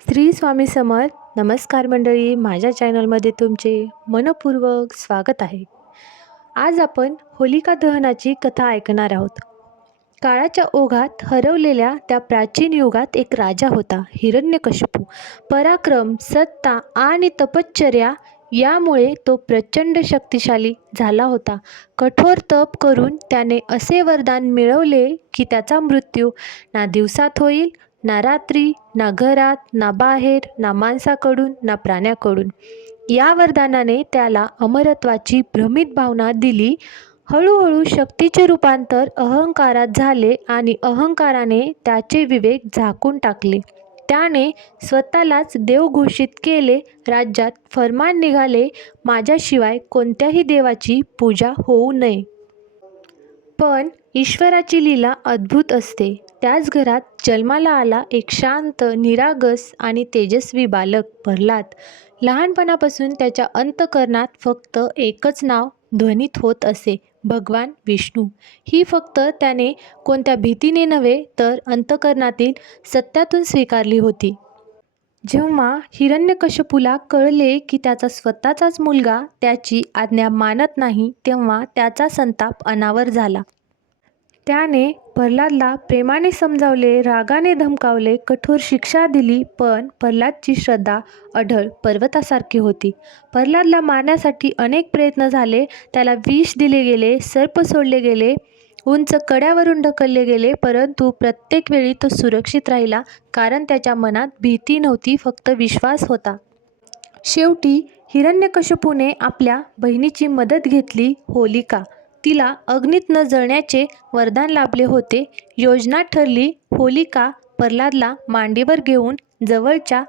श्री स्वामी समर्थ. नमस्कार मंडळी, माझ्या चॅनलमध्ये तुमचे मनपूर्वक स्वागत आहे. आज आपण होलिका दहनाची कथा ऐकणार आहोत. काळाच्या ओघात हरवलेल्या त्या प्राचीन युगात एक राजा होता, हिरण्यकशिपू. पराक्रम, सत्ता आणि तपश्चर्या यामुळे तो प्रचंड शक्तिशाली झाला होता. कठोर तप करून त्याने असे वरदान मिळवले की त्याचा मृत्यू ना दिवसात होईल, ना रात्री, ना घरात, ना बाहेर, ना माणसाकडून, ना प्राण्याकडून. या वरदानाने त्याला अमरत्वाची भ्रमित भावना दिली. हळूहळू शक्तीचे रूपांतर अहंकारात झाले आणि अहंकाराने त्याचे विवेक झाकून टाकले. त्याने स्वतःलाच देव घोषित केले. राज्यात फर्मान निघाले, माझ्याशिवाय कोणत्याही देवाची पूजा होऊ नये. पण ईश्वराची लीला अद्भुत असते. त्याच घरात जन्माला आला एक शांत, निरागस आणि तेजस्वी बालक, प्रल्हाद. लहानपणापासून त्याच्या अंतःकरणात फक्त एकच नाव ध्वनित होत असे, भगवान विष्णू. ही फक्त त्याने कोणत्या भीतीने नव्हे, तर अंतःकरणातील सत्यातून स्वीकारली होती. जेव्हा हिरण्यकशिपूला कळले की त्याचा स्वतःचाच मुलगा त्याची आज्ञा मानत नाही, तेव्हा त्याचा संताप अनावर झाला. त्याने प्रल्हादला प्रेमाने समजावले, रागाने धमकावले, कठोर शिक्षा दिली. पण प्रल्हादची श्रद्धा अढळ पर्वतासारखी होती. प्रल्हादला मारण्यासाठी अनेक प्रयत्न झाले. त्याला विष दिले गेले, सर्प सोडले गेले, उंच कड्यावरून ढकलले गेले, परंतु प्रत्येक वेळी तो सुरक्षित राहिला, कारण त्याच्या मनात भीती नव्हती, फक्त विश्वास होता. शेवटी हिरण्यकशिपूने आपल्या बहिणीची मदत घेतली, होलिका. तिला अग्नीत न जळण्याचे वरदान लाभले होते. योजना ठरली. होलिका प्रल्हादला मांडीवर घेऊन जवळच्या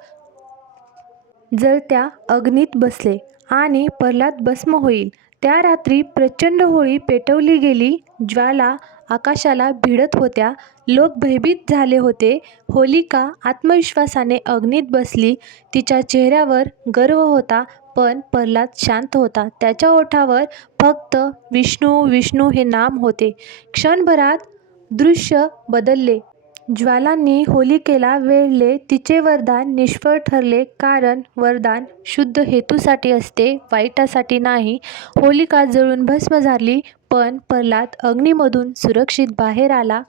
जळत्या अग्नीत बसले आणि प्रल्हाद भस्म होईल. त्या रात्री प्रचंड होळी पेटवली गेली. ज्वाला आकाशाला भिडत होत्या. लोक भयभीत झाले होते. होलिका आत्मविश्वासाने अग्नीत बसली. तिच्या चेहऱ्यावर गर्व होता, पण प्रल्हाद शांत होता. त्याच्या ओठावर फक्त विष्णू विष्णू हे नाम होते. क्षणभरात दृश्य बदलले. ज्वालांनी होलिकेला वेढले. तिचे वरदान निष्फळ ठरले, कारण वरदान शुद्ध हेतूसाठी असते, वाईटासाठी नाही. होलिका जळून भस्म झाली, पण प्रल्हाद अग्नीमधून सुरक्षित बाहेर आला.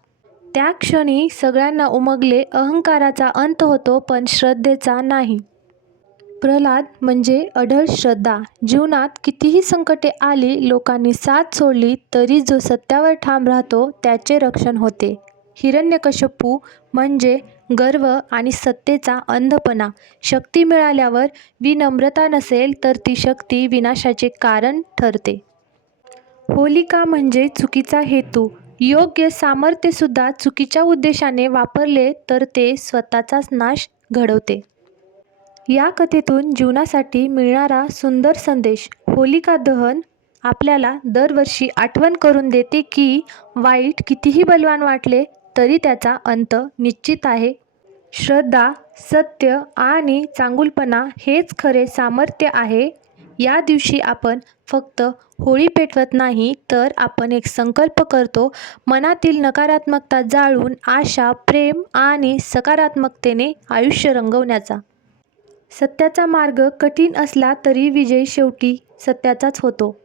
त्या क्षणी सगळ्यांना उमगले, अहंकाराचा अंत होतो, पण श्रद्धेचा नाही. प्रल्हाद म्हणजे अढळ श्रद्धा. जीवनात कितीही संकटे आली, लोकांनी साथ सोडली, तरी जो सत्यावर ठाम राहतो त्याचे रक्षण होते. हिरण्यकशिपू म्हणजे गर्व आणि सत्तेचा अंधपणा. शक्ती मिळाल्यावर विनम्रता नसेल, तर ती शक्ती विनाशाचे कारण ठरते. होलिका म्हणजे चुकीचा हेतू. योग्य सामर्थ्यसुद्धा चुकीच्या उद्देशाने वापरले तर ते स्वतःचाच नाश घडवते. या कथेतून जीवनासाठी मिळणारा सुंदर संदेश. होलिका दहन आपल्याला दरवर्षी आठवण करून देते की वाईट कितीही बलवान वाटले तरी त्याचा अंत निश्चित आहे. श्रद्धा, सत्य आणि चांगुलपणा हेच खरे सामर्थ्य आहे. या दिवशी आपण फक्त होळी पेटवत नाही, तर आपण एक संकल्प करतो, मनातील नकारात्मकता जाळून आशा, प्रेम आणि सकारात्मकतेने आयुष्य रंगवण्याचा. सत्याचा मार्ग कठीण असला तरी विजय शेवटी सत्याचाच होतो.